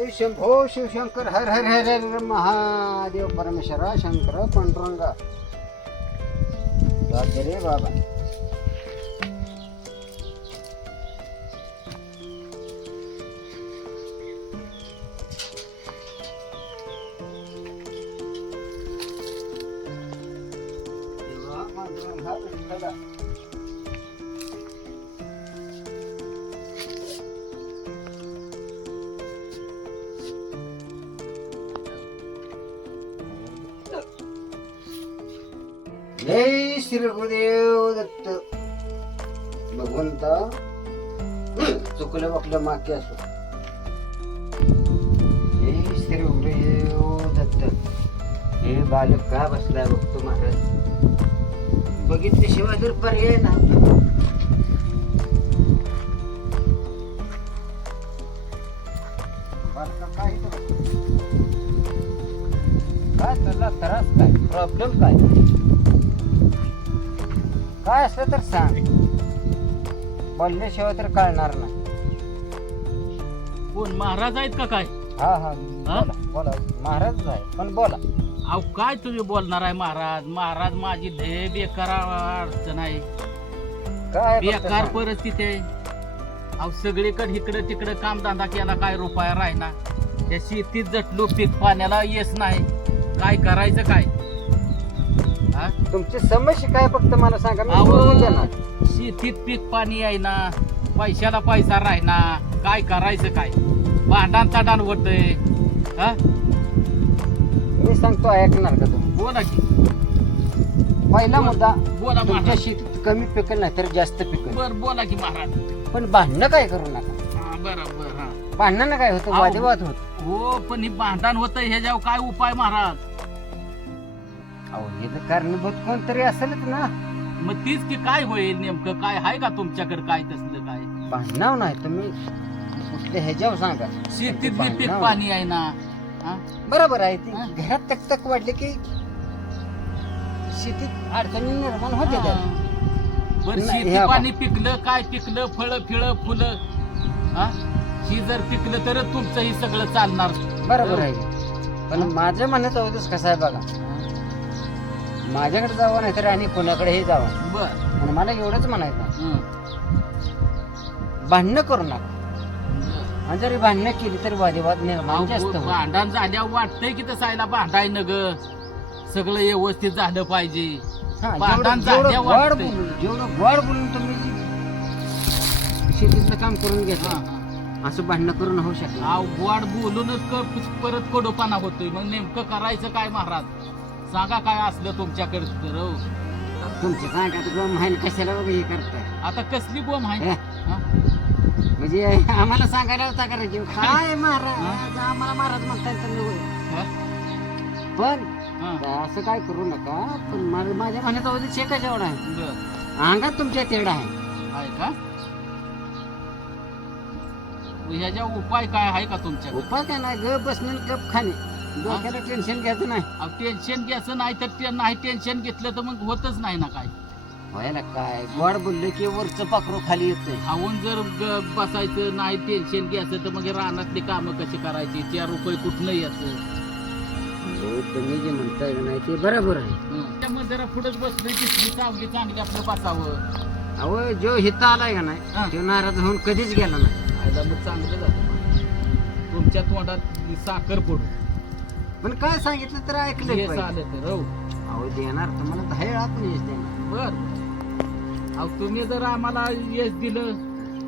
हरे शंभो शिवशंकर हर हर हर हर महादेव परमेश्वरा शंकर पांडुरंगा। रे बाबा। देवा, पांडुरंगा, जय श्री गुरुदेव दत्त. भगवंता चुकलं वाकलं मागे असो. जय श्री गुरुदेव दत्त. हे बालक का बसलाय बघतो महाराज? बघितल्याशिवाय तर पर्याय ना काय इथं काय त्रास काय? प्रॉब्लेम काय? काय असलं तर सांग. बोलल्याशिवाय तर कळणार नाही. कोण महाराज आहेत का काय? हा हा. बोला बोला. महाराज आहे पण बोला. अहो काय तुम्ही बोलणार आहे महाराज? महाराज माझी लय बेकार अडचण आहे. काय फक्त बेकार सांग. परिस्थिती आहे. अहो सगळीकडे इकडं तिकडं कामधंदा केला काय रुपया राहिना. त्या शेतीत जटलो पीक पाण्याला येस नाही. काय करायचं काय? हा? तुमची समस्या काय फक्त मला सांगा? मी अहो सोडवून देणार. शेतीत पीक पाणी आहे ना पैशाला पैसा राहिना काय करायचं काय? भांडण ताडान होतय हा? मी सांगतो ऐकणार का तुम्ही? बोला की. पहिला मुद्दा बोला तुमच्या महाराज शेतीत कमी पिकल नाही तर जास्त पिकल बर बोला की महाराज. पण भांडणं काय करू नका. हा बरं बरं हा. भांडणं काय होतं. वादविवाद होत. हो पण ही भांडण होत ह्याच्यावर काय उपाय महाराज? अहो हे तर कारणीभूत कोणतरी असेलच ना. मग तीच की काय होईल नेमकं? काय आहे का तुमच्याकडे काय तसलं काय? भांडणाव नाही तुम्ही. कुठल्या ह्याच्यावर सांगा. शेतीत बी पीक. पाणी आहे ना. हा? बरोबर आहे ती. हा. घरात तक तक वाढले की शेतीत अडचणी निर्माण होते त्यात. हा. बरं नाही, शेती पाणी पिकलं काय पिकलं? फळ फिळ फुलं. हा? ही जर पिकलं तरच तुमचं हे सगळं चालणार. बरोबर. आहे. पण माझं म्हणण्याचा उद्देश कसा आहे बघा? माझ्याकडे जावं नाही तर आणि कोणाकडेही जावं बर आणि मला एवढंच म्हणायचं. भांडणं करू नका. आणि जरी भांडणं केली तर वादविवाद निर्माण जास्त अहो, होईल. भांडण झाल्यावर वाटतंय की तसायला भांडाय न ग सगळं व्यवस्थित झालं पाहिजे हा, भांडण जेवढं जेवढं झाल्यावर गोड वाटतंय. बोलून जेवढं गोड बोलून तुम्ही शेतीतलं काम करून हा, घेतलं हा. असं भांडणं करून होऊ शकत अहो, बोलूनच क- परत कडोपाना होतोय मग नेमकं करायचं काय महाराज सांगा काय असलं तुमच्याकडे तर हो. तुमचे सांगा तर माहिती कशाला वगैरे हे करताय आता कसली बोम आहे हे? म्हणजे आम्हाला सांगायला होता करायची काय महाराज आम्हाला महाराज म्हणताय तर. हा? पण हा. असं काय करू नका पण माझ्या म्हणण्याचा उद्देश एकच एवढा आहे बरं. अंगात तुमच्या तेवढा आहे आहे का ह्याच्या उपाय काय आहे का तुमच्या उपाय काय नाही गप बसणे गप खाणे डोक्याला टेन्शन घ्यायचं नाही. टेन्शन घ्यायचं नाही तर ते नाही टेन्शन घेतलं तर मग होतच नाही ना काय? व्हायला काय? गोड बोललं की वरचं पाखरू खाली येतंय. खाऊन जर ग- बसायचं नाही टेन्शन घ्यायचं तर मग हे रानातली कामं कशी करायची? चार रुपये कुठनं यायचं? हो, तुम्ही जे म्हणताय का नाही ते बरोबर आहे. हं. त्यामुळे जरा पुढेच बसलं की चांगली चांगली आपलं बसावं. अहो जो हिता आलाय का हा. नाही तो नाराज होऊन कधीच गेला नाही. आयला मग चांगलं झालं. तुमच्या तोंडात साखर पडू. पण काय सांगितलं तर ऐकलं पाहिजे. आलं तर हो अहो देणार तुम्हाला दहा वेळा पण यश देणार. बर. अहो तुम्ही जर आम्हाला यश दिलं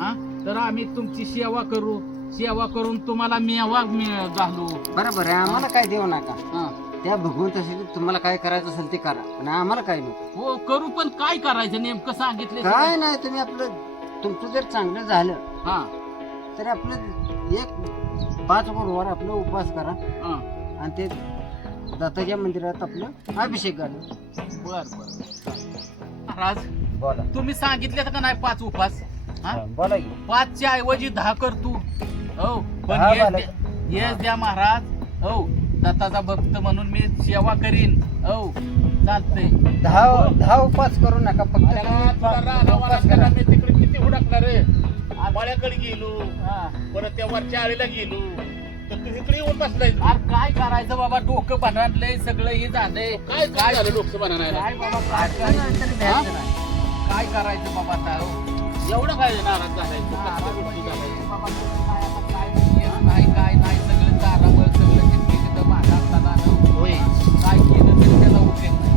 हा तर आम्ही तुमची सेवा करू. सेवा करून तुम्हाला मेवा घालू. बरोबर आहे आम्हाला काय देऊ नका. हा. त्या भगवंतासाठी तुम्हाला काय करायचं असेल ते करा पण आम्हाला काय नको. हो करू पण काय करायचं नेमकं सांगितलं काय नाही तुम्ही आपलं तुमचं जर चांगलं झालं हा. तर आपलं एक पाच गुरुवार आपलं उपवास करा. हा. आणि ते दत्ताच्या मंदिरात आपलं अभिषेक घालू बर बर. महाराज बोला. तुम्ही सांगितले का नाही पाच उपास हा? बोला की. पाचच्या ऐवजी दहा कर तू. हो पण दहा बालक. द्या- महाराज. हो दत्ताचा भक्त म्हणून मी सेवा करीन. हो चालतंय. दहा दहा उपवास करू नका फक्त. तुम्ही करा. मी तिकडे किती हुडकणार रे? मळ्याकडे गेलो. परत त्या वरच्या आळीला गेलो. इकडे येऊन बसलाय. अरे काय करायचं बाबा? डोकं बनवलंय सगळं हे झालंय. काय काय झालं लोकसभा बनायला काय बाबा काय करायचं? काय बाबा आता? हो? एवढं काय नाराज झालाय तू? नाराज कसल्या गोष्टी म्हणजे झाल्या? बाबा कसं काय आता काय हेच नाही काय नाही. सगळं सगळं तिथं भांडण झालं होय. काय केलं तरी त्याला उपयोग नाही.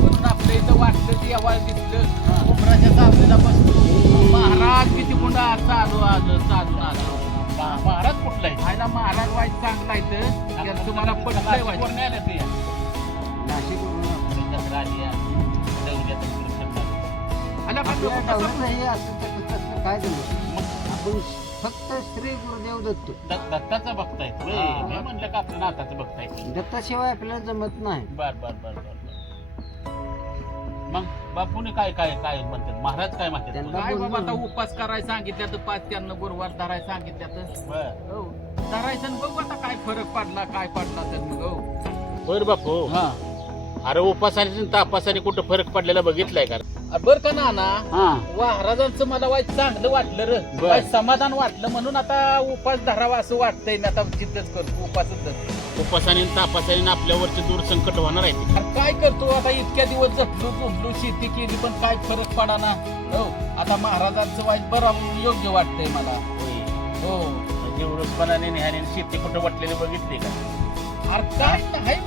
म्हणून आपल्या इथं वाटलं ते आवाज दिसलं उमराच्या सावलीला बसलो. महाराज किती कुंडा चालू आलं. महा- महाराज कुठला आहे? खायला इथं त्याला तुम्हाला पटलंय वाईट. कोण नाही आलं ते या? नाशिकवरून आपलं. दसरा आली या. दौऱ्यात कृष्ण झालं. आला का आपल्या लोकं गावात नाही असं तसं तसं काय आपण फक्त श्री गुरुदेव दत्त. दत्ताचं बघताय होय. मी म्हणलं का आपल्या नाथाचं बघताय दत्ताशिवाय आपल्याला जमत नाही. बर बर बर बर. मग बापूने काय काय काय म्हणतात? महाराज काय म्हणतात? काय बाबा आता उपास करायला सांगितल्यात पाच त्यांना गुरुवार धरायला सांगितल्यात. बर. हो. धरायचं आणि बघू आता काय फरक पडला काय पडला तर मग हो. बर बापू. हा. अरे उपासाने आणि तापासाने कुठं फरक पडलेला बघितलाय का? बर का नाना हा. महाराजांचं मला वाईट चांगलं वाटलं र. बर. वाईट समाधान वाटलं म्हणून आता उपास धरावा असं वाटतंय मी आता जिद्दच करतो उपासच धरतो उपासाने आणि तापासाने आपल्यावरचे दूर संकट होणार आहे. ते. अरे काय करतो आता इतक्या दिवस जपलो झुंबलो शेती केली पण काय फरक पडा ना हो आता महाराजांचं वाईट बरं योग्य वाटतंय मला. हो. उरुसपणाने नेहाने शेती कुठं वाटलेली बघितली का.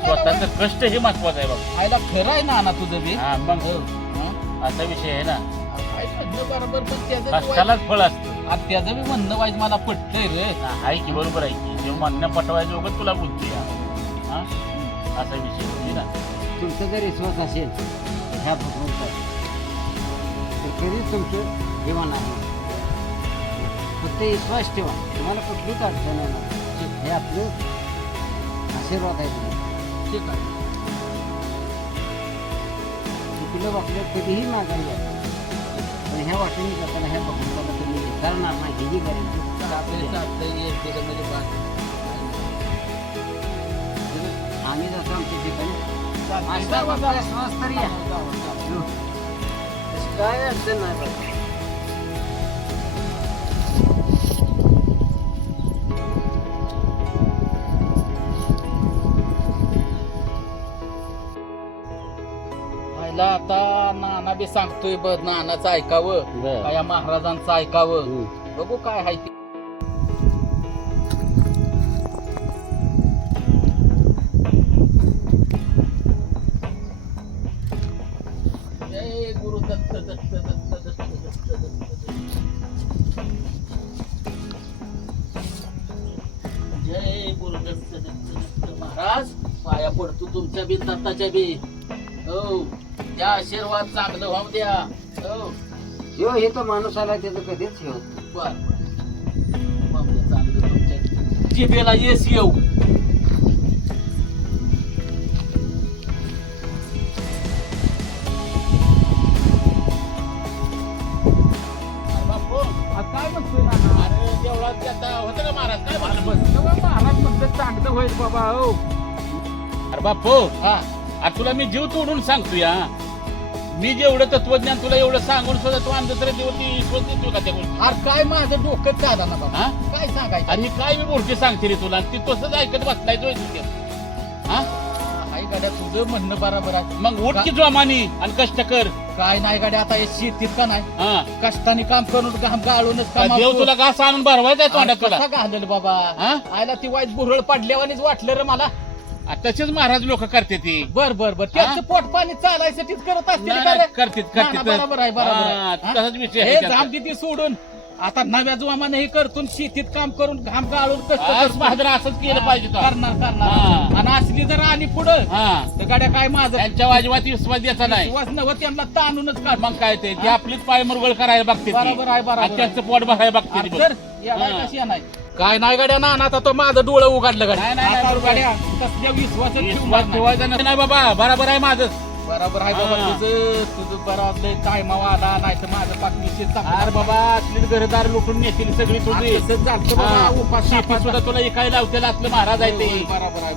स्वतःच कष्ट हे महत्वाचं आहे बाबा. खायला खरं आहे ना ना तुझं बी? हा मग? हो. हं? असा विषय आहे ना. बरोबर पण त्याचं कष्टालाच फळ असतं. त्याचं बी म्हणणं वाईट मला पटतंय रे. हा, आहे की बरोबर आहे की. जेव्हा म्हणणं पटवायचं वगैरे तुला बुद्धी आहे. हा? असा विषय होती ना. तुमचा जर विश्वास असेल ह्या भगवंतावर तर तुमचं जीवन नाही फक्त विश्वास ठेवा. तुम्हाला कुठलीच अडचण येणार हे आपलं आशीर्वाद आहे तुम्ही ठीक आहे. चुकलं वाकलं कधीही मागायला या. पण ह्या वाटेने जाताना ह्या भगवंताला तुम्ही विचारणार नाही ही जी गरज आम्ही जसं आमच्या ठिकाणी काय अडचण नाही पहिला आता नाना बी सांगतोय बघ नानाचं ऐकावं. का या महाराजांचं ऐकावं. बघू काय आहे ते. जय गुरु दत्त दत्त दत्त दत्त दत्त दत्त. जय गुरु दत्त दत्त दत्त महाराज. पाया पडतो तुमच्या बी दत्ताच्या बी. हो. त्या आशीर्वाद चांगलं व्हाव द्या. हो. ह्यो हे तो माणूस आला त्याचं कधीच हे होत नाही. बर बर. चांगलं तुमच्या जिभेला येस येऊ. बापू, काय म्हणतोय नाना अरे देवळात होतं का महाराज? काय म्हणलं? बस तेव्हा महाराज म्हणलं चांगलं होईल बाबा हो. अरे बापू. हा. अरे तुला मी जीव तोडून सांगतो या. मी जेवढं तत्वज्ञान तुला एवढं सांगून सुद्धा तू अंधश्रद्धेवरती विश्वास देतो का त्या गोष्टी? अरे काय माझं डोकं ना बाबा हा? काय सांगायचं? ही काय मी गोष्टी सांगते रे तुला? ती तसंच ऐकत बसलाय तो इथे. हा? आई गाड्या तुझं म्हणणं बरोबर आहे. मग उठ की जोमानी आणि कष्ट कर. काय नाही गाड्या आता हे शेतीत का नाही? हा. कष्टाने काम करून घाम गाळूनच का काम देव तुला घास आणून भरवायचा आहे तोंडात तुला? घालेल बाबा? हा? आयला ती वाईट बुरळ पडल्यावानीच वाटलं रे मला. आ, तसेच महाराज लोक करते ती बर बर बर त्याचं पोट पाणी चालायसाठीच करत असतील नाही, का रे? नाही, करतील ना, ना, करतील बरोबर आहे बरोबर आहे. हा? तसाच विषय आहे त्याचा. जाम किती सोडून आता नव्या जोमाने हे करतून शेतीत काम करून घाम गाळून कष्ट आज करतो. असंच केलं पाहिजे तो. करणार करणार हा. आणि असली जर आली पुढं हा तर गाड्या काय माझं त्यांच्या वाजवात विश्वास द्यायचा नाही विश्वास नव्हत त्यांना ताणूनच काढ मग काय ते ती आपलीच पाय मुरगळ करायला बघते ती. बरोबर आहे, बरोबर आणि त्यांचं पोट भरायला बघते ती बघ. तर याला हा. कशी नाही काय नाही गाड्या ना आता तो माझं डोळं उघडलं गाड्या. नाही, बाबा बरोबर आहे माझं. बरोबर आहे बाबा. तुझं. तुझं बरोबर टायमावा आला नाही तर माझं पाक निश्चित अरे बाबा असली घरदार लुटून नेतील सगळी तुझी. शेती सुद्धा तुला इकायला लावतेला असलं महाराज आहे ते. बरोबर आहे.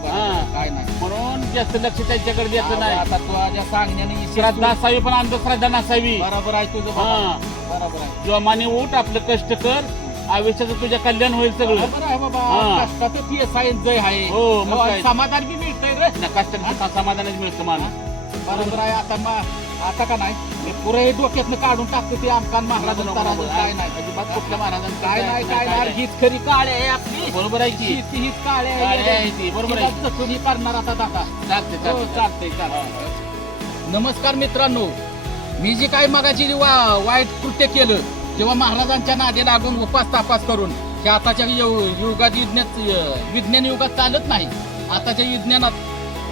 काय नाही. म्हणून जास्त लक्ष त्यांच्याकडे द्यायचं नाही. आता तुझ्या सांगण्याने श्रद्धा असावी पण अंधश्रद्धा नसावी. बरोबर आहे तुझं. बरोबर आहे. जोमाने उठ आपलं कष्ट कर. आयुष्याचं तुझ्या कल्याण होईल सगळं. बरोबर आहे बाबा. हा. कष्टाचं ती सायन्स जय आहे. हो, मग हो, काय? समाधान बी मिळतंय रे. ना कष्टाचं समाधानच मिळतं माणूस. बरोबर आहे. आता मा- आता का नाही? हे पुरे हे डोक्यातनं काढून टाकतो ते आमकान महाराज नको, नको, नको. काय नाही. अजिबात कुठल्या महाराजांचं काय नाही काय नाही. हीच खरी काळे आहे आपली. बरोबर आहे की. शेती हीच काळे काळे आहे ती, बरोबर आहे. तिला ही करणार आता दादा. चालते हो, चालते चालतंय. चालतंय. नमस्कार मित्रांनो. मी जी काय मगाची वा- वाईट कृत्य केलं तेव्हा महाराजांच्या नादी लागून उपास तापास करून हे आताच्या युगात विज्ञान विज्ञान युगात चालत नाही. आताच्या विज्ञानात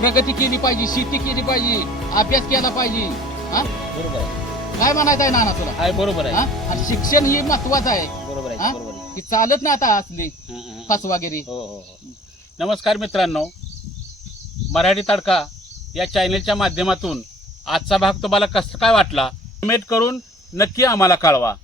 प्रगती केली पाहिजे शेती केली पाहिजे अभ्यास केला पाहिजे. हा? बरोबर काय म्हणायचं आहे नाना तुला? आहे बरोबर हा? आहे आणि शिक्षण ही महत्वाचं आहे. बरोबर हा? आहे बरोबर आहे. की चालत नाही आता असली हं, हं. फसवागिरी हो हो हो. नमस्कार मित्रांनो. मराठी तडका या चॅनेलच्या माध्यमातून आजचा भाग तुम्हाला कसं काय वाटला? कमेंट करून नक्की आम्हाला कळवा.